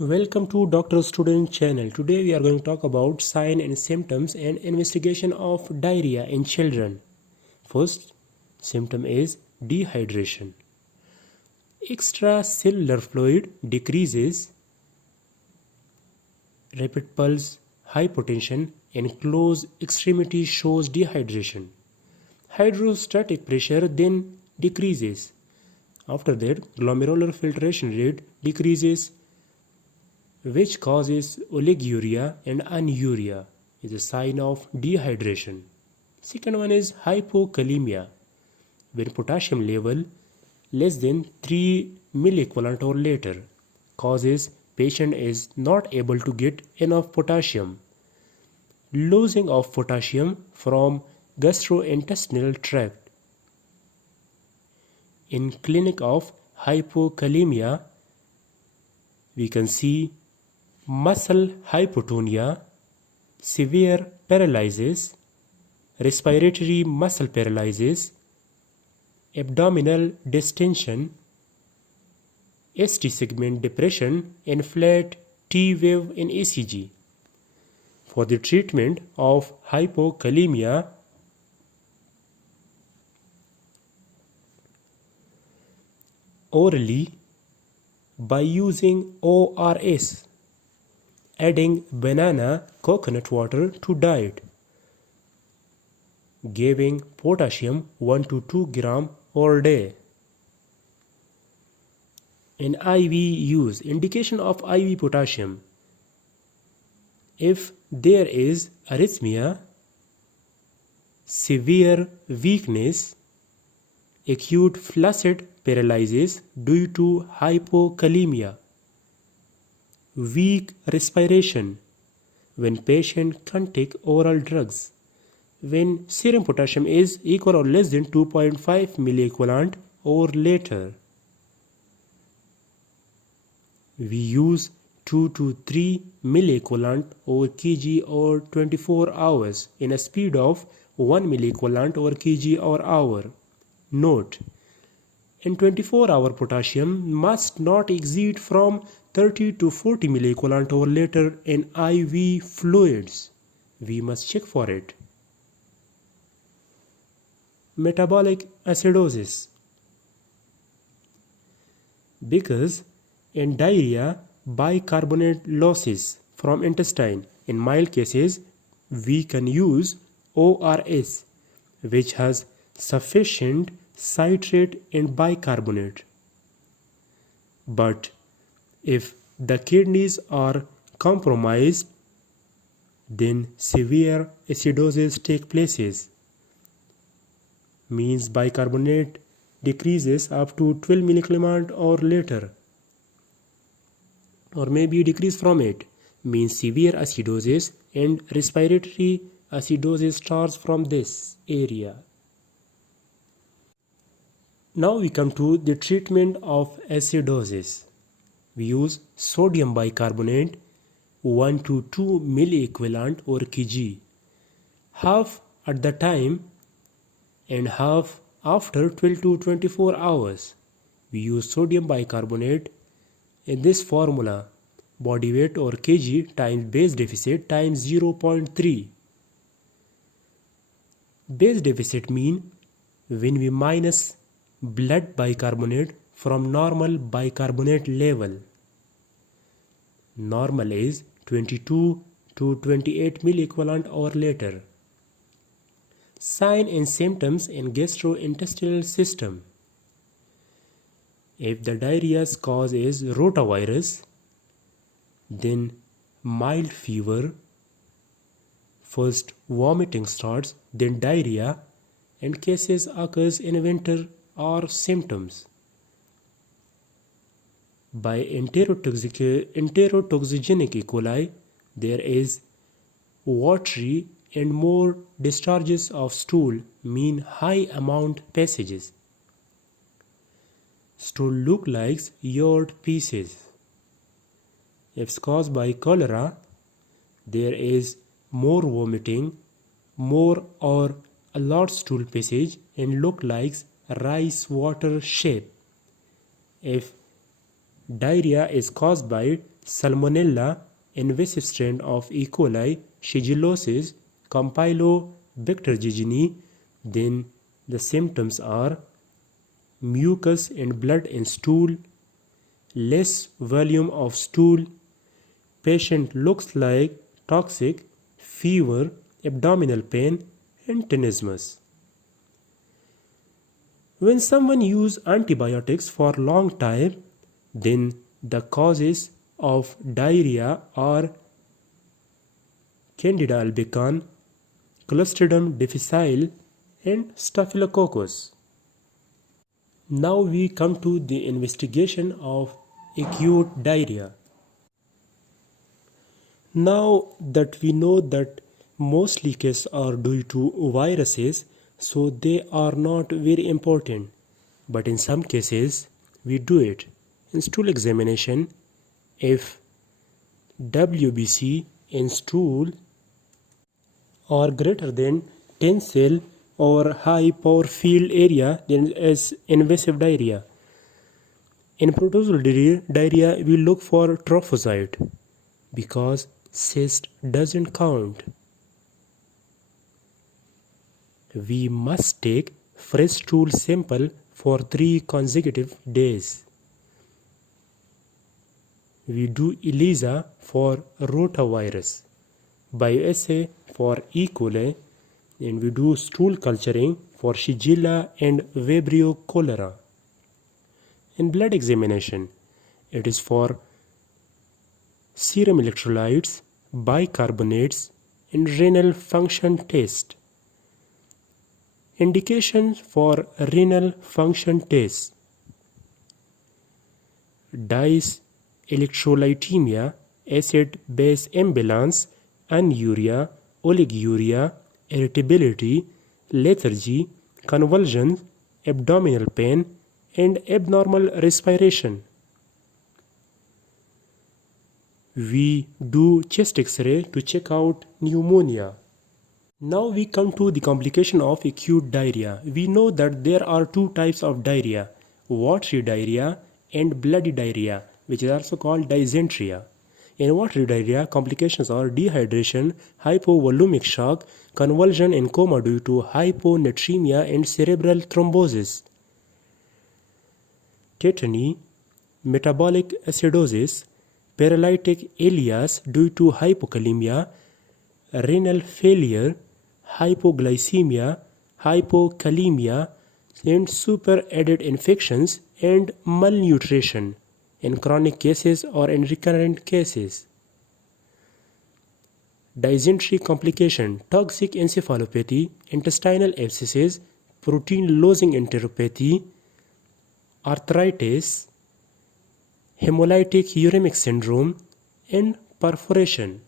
Welcome to Doctor Student channel. Today we are going to talk about sign and symptoms and investigation of diarrhea in children. First symptom is dehydration. Extracellular fluid decreases, rapid pulse, hypotension and closed extremity shows dehydration. Hydrostatic pressure then decreases. After that, glomerular filtration rate decreases, which causes oliguria and anuria, is a sign of dehydration. Second one is hypokalemia, when potassium level less than 3 milliequivalent or later, causes patient is not able to get enough potassium. Losing of potassium from gastrointestinal tract. In clinic of hypokalemia, we can see muscle hypotonia, severe paralysis, respiratory muscle paralysis, abdominal distension, ST segment depression and flat T wave in ECG. For the treatment of hypokalemia, orally by using ORS, adding banana coconut water to diet, giving potassium 1 to 2 gram per day. In IV use, indication of IV potassium: if there is arrhythmia, severe weakness, acute flaccid paralysis due to hypokalemia, weak respiration, when patient can't take oral drugs, when serum potassium is equal or less than 2.5 milliequivalent or later. We use 2 to 3 milliequivalent over kg or 24 hours in a speed of 1 milliequivalent over kg or hour. Note: in 24-hour potassium must not exceed from 30 to 40 milliequivalent or later in IV fluids. We must check for it. Metabolic acidosis. Because in diarrhea, bicarbonate losses from intestine. In mild cases, we can use ORS, which has sufficient citrate and bicarbonate. But if the kidneys are compromised, then severe acidosis take places. Means bicarbonate decreases up to 12 milliclement or later, or maybe decrease from it. Means severe acidosis and respiratory acidosis starts from this area. Now we come to the treatment of acidosis. We use sodium bicarbonate 1 to 2 milliequivalent over kg, half at the time and half after 12 to 24 hours. We use sodium bicarbonate in this formula: body weight or kg times base deficit times 0.3. Base deficit mean when we minus blood bicarbonate from normal bicarbonate level. Normal is 22 to 28 milliequivalent or later. Sign and symptoms in gastrointestinal system. If the diarrhea's cause is rotavirus, then mild fever, first vomiting starts, then diarrhea, and cases occurs in winter or symptoms. By enterotoxigenic E. coli, there is watery and more discharges of stool, mean high amount passages. Stool look like yard pieces. If caused by cholera, there is more vomiting, more or a lot stool passage and look like rice water shape. If diarrhea is caused by Salmonella, invasive strain of E. coli, Shigellosis, Campylobacter jejuni. Then the symptoms are mucus and blood in stool, less volume of stool, patient looks like toxic, fever, abdominal pain, and tenesmus. When someone uses antibiotics for a long time, then the causes of diarrhea are Candida albicans, Clostridium difficile, and Staphylococcus. Now we come to the investigation of acute diarrhea. Now that we know that mostly cases are due to viruses, so they are not very important. But in some cases, we do it. In stool examination, if WBC in stool are greater than 10 cell or high power field area, then is invasive diarrhea. In protozoal diarrhea, we look for trophozoite because cyst doesn't count. We must take fresh stool sample for 3 consecutive days. We do ELISA for rotavirus, bioassay for E. coli, and we do stool culturing for Shigella and Vibrio cholera. In blood examination, it is for serum electrolytes, bicarbonates, and renal function test. Indications for renal function test: dyselectrolytemia, acid-base imbalance, anuria, oliguria, irritability, lethargy, convulsions, abdominal pain, and abnormal respiration. We do chest X-ray to check out pneumonia. Now we come to the complication of acute diarrhea. We know that there are 2 types of diarrhea: watery diarrhea and bloody diarrhea, which is also called dysentery. In watery diarrhea, complications are dehydration, hypovolumic shock, convulsion and coma due to hyponatremia and cerebral thrombosis. Tetany, metabolic acidosis, paralytic ileus due to hypokalemia, renal failure, hypoglycemia, hypokalemia, and superadded infections and malnutrition in chronic cases or in recurrent cases. Dysentery complication: toxic encephalopathy, intestinal abscesses, protein losing enteropathy, arthritis, hemolytic uremic syndrome, and perforation.